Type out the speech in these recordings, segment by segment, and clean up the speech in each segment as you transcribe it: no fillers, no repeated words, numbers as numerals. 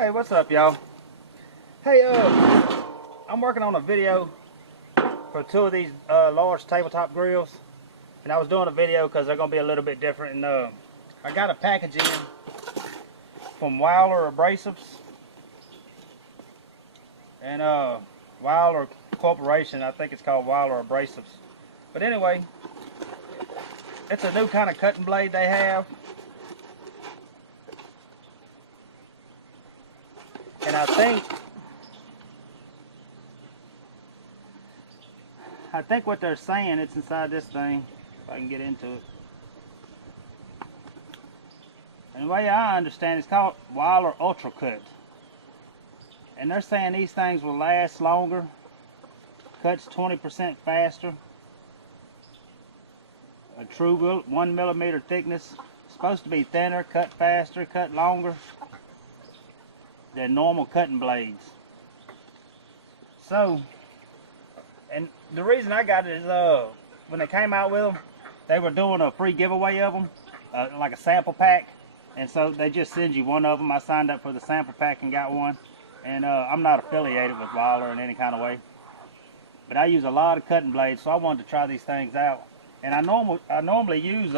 Hey, what's up, y'all? Hey, I'm working on a video for two of these large tabletop grills, and I was doing a video because they're gonna be a little bit different. And I got a package in from WEILER abrasives, and WEILER Corporation. I think it's called WEILER abrasives. But anyway, it's a new kind of cutting blade they have. And I think what they're saying, it's inside this thing, if I can get into it. And the way I understand it's called WEILER Ultra Cut. And they're saying these things will last longer, cuts 20% faster, a true 1 millimeter thickness, supposed to be thinner, cut faster, cut longer than normal cutting blades. So, and the reason I got it is when they came out with them, they were doing a free giveaway of them, like a sample pack, and so they just send you one of them. I signed up for the sample pack and got one, and I'm not affiliated with WEILER in any kind of way, but I use a lot of cutting blades, so I wanted to try these things out. And I normally use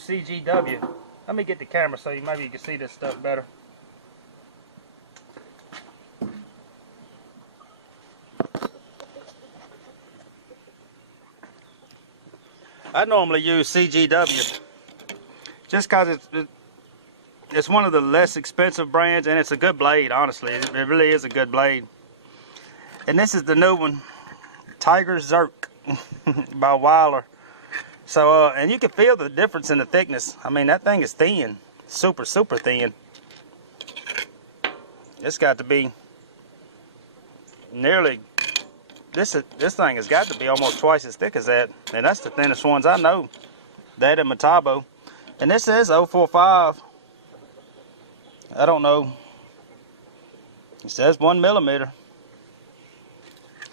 CGW. Let me get the camera so maybe you can see this stuff better. I normally use CGW just because it's one of the less expensive brands, and it's a good blade. Honestly, it really is a good blade. And this is the new one, Tiger Zerk by WEILER. So, and you can feel the difference in the thickness. I mean, that thing is thin, super thin. It's got to be nearly, this thing has got to be almost twice as thick as that. And that's the thinnest ones I know, that and Metabo. And this says 045. I don't know. It says 1 millimeter.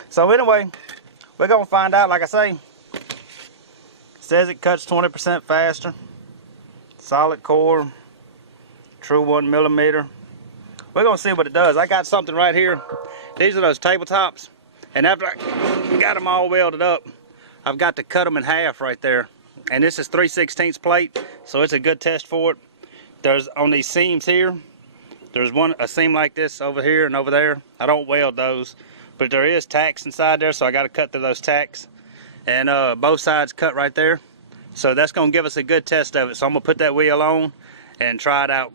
So anyway, we're gonna find out. Like I say, says it cuts 20% faster, solid core, true 1 millimeter. We're gonna see what it does. I got something right here. These are those tabletops, and after I got them all welded up, I've got to cut them in half right there. And this is 3/16 plate, so it's a good test for it. There's on these seams here, there's a seam like this over here and over there. I don't weld those, but there is tacks inside there, so I got to cut through those tacks. And both sides cut right there, so that's going to give us a good test of it. So I'm going to put that wheel on and try it out.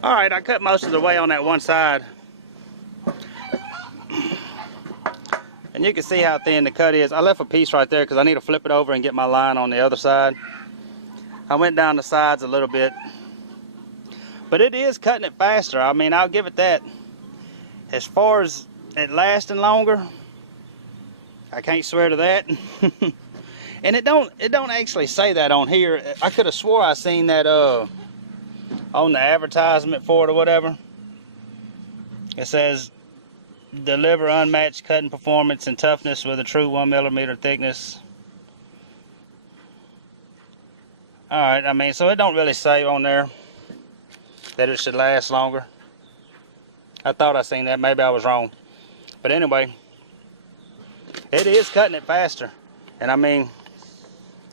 Alright, I cut most of the way on that one side. And you can see how thin the cut is. I left a piece right there because I need to flip it over and get my line on the other side. I went down the sides a little bit. But it is cutting it faster. I mean, I'll give it that. As far as it lasting longer, I can't swear to that. And it don't actually say that on here. I could have swore I seen that on the advertisement for it or whatever. It says deliver unmatched cutting performance and toughness with a true 1mm thickness. Alright, I mean, so it don't really say on there that it should last longer. I thought I seen that, maybe I was wrong. But anyway, it is cutting it faster. And I mean,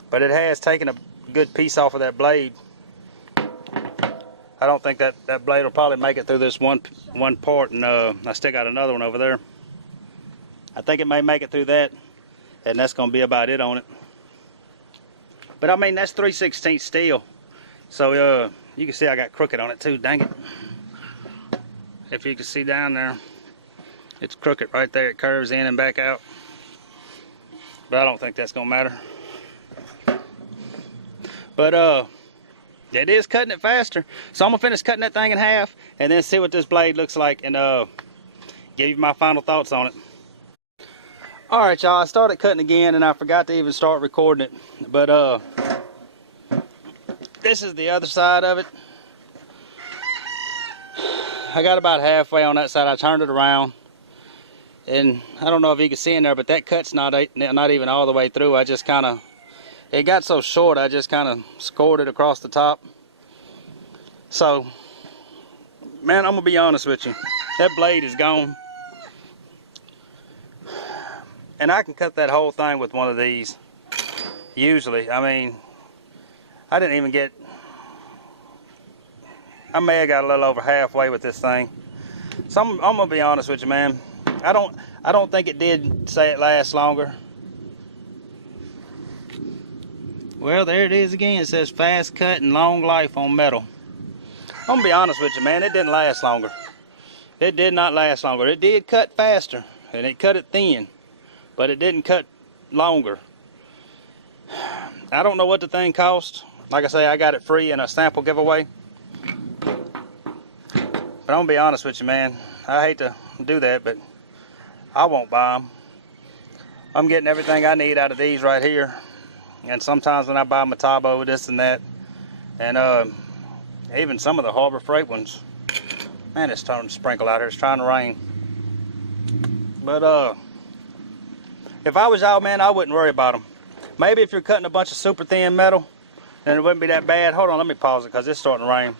but it has taken a good piece off of that blade. I don't think that blade will probably make it through this one part, and I still got another one over there. I think it may make it through that, and that's going to be about it on it. But I mean, that's 3/16 steel. So you can see I got crooked on it too, dang it. If you can see down there, it's crooked right there. It curves in and back out. But I don't think that's going to matter. But it is cutting it faster. So I'm going to finish cutting that thing in half and then see what this blade looks like and give you my final thoughts on it. Alright y'all, I started cutting again and I forgot to even start recording it. But this is the other side of it. I got about halfway on that side. I turned it around. And I don't know if you can see in there, but that cut's not even all the way through. I just kind of, it got so short, I just kind of scored it across the top. So, man, I'm going to be honest with you. That blade is gone. And I can cut that whole thing with one of these. Usually, I mean, I didn't even get, I may have got a little over halfway with this thing. So I'm going to be honest with you, man. I don't think it did say it lasts longer. Well, there it is again. It says fast cut and long life on metal. I'm going to be honest with you, man. It didn't last longer. It did not last longer. It did cut faster, and it cut it thin, but it didn't cut longer. I don't know what the thing cost. Like I say, I got it free in a sample giveaway. But I'm going to be honest with you, man. I hate to do that, but I won't buy them. I'm getting everything I need out of these right here. And sometimes when I buy Metabo, this and that, and even some of the Harbor Freight ones, man, it's starting to sprinkle out here. It's trying to rain. But if I was y'all, man, I wouldn't worry about them. Maybe if you're cutting a bunch of super thin metal, then it wouldn't be that bad. Hold on, let me pause it because it's starting to rain.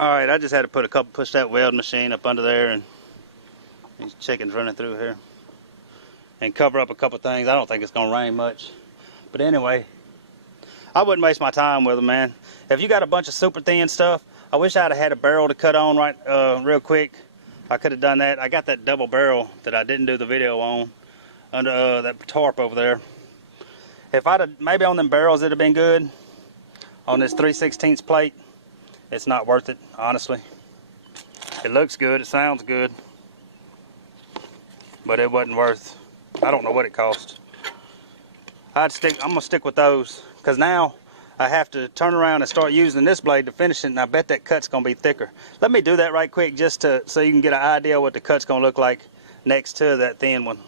All right, I just had to push that weld machine up under there, and these chickens running through here, and cover up a couple things. I don't think it's gonna rain much, but anyway, I wouldn't waste my time with them, man. If you got a bunch of super thin stuff, I wish I'd have had a barrel to cut on right real quick. I could have done that. I got that double barrel that I didn't do the video on under that tarp over there. If I'd have, maybe on them barrels it'd have been good. On this 3/16 plate, it's not worth it, honestly. It looks good, it sounds good, but it wasn't worth, I don't know what it cost. I'm gonna stick with those, because now I have to turn around and start using this blade to finish it, and I bet that cut's gonna be thicker. Let me do that right quick just so you can get an idea what the cut's gonna look like next to that thin one.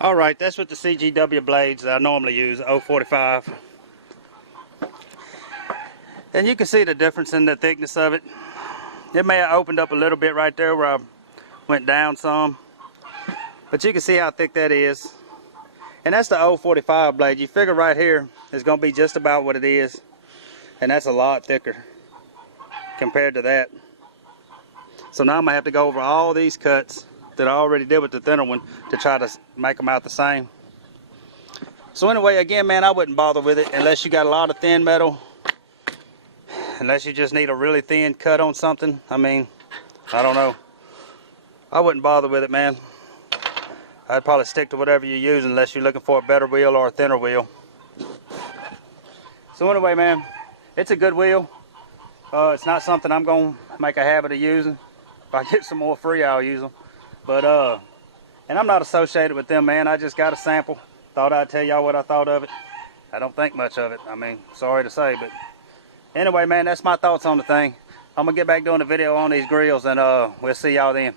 Alright, that's with the CGW blades that I normally use, 045. And you can see the difference in the thickness of it. It may have opened up a little bit right there where I went down some. But you can see how thick that is. And that's the old 45 blade. You figure right here is going to be just about what it is. And that's a lot thicker compared to that. So now I'm going to have to go over all these cuts that I already did with the thinner one to try to make them out the same. So anyway, again, man, I wouldn't bother with it unless you got a lot of thin metal. Unless you just need a really thin cut on something. I mean, I don't know. I wouldn't bother with it, man. I'd probably stick to whatever you're using unless you're looking for a better wheel or a thinner wheel. So anyway, man, it's a good wheel. It's not something I'm going to make a habit of using. If I get some more free, I'll use them. But, and I'm not associated with them, man. I just got a sample. Thought I'd tell y'all what I thought of it. I don't think much of it. I mean, sorry to say, but anyway, man, that's my thoughts on the thing. I'm going to get back doing the video on these grills, and we'll see y'all then.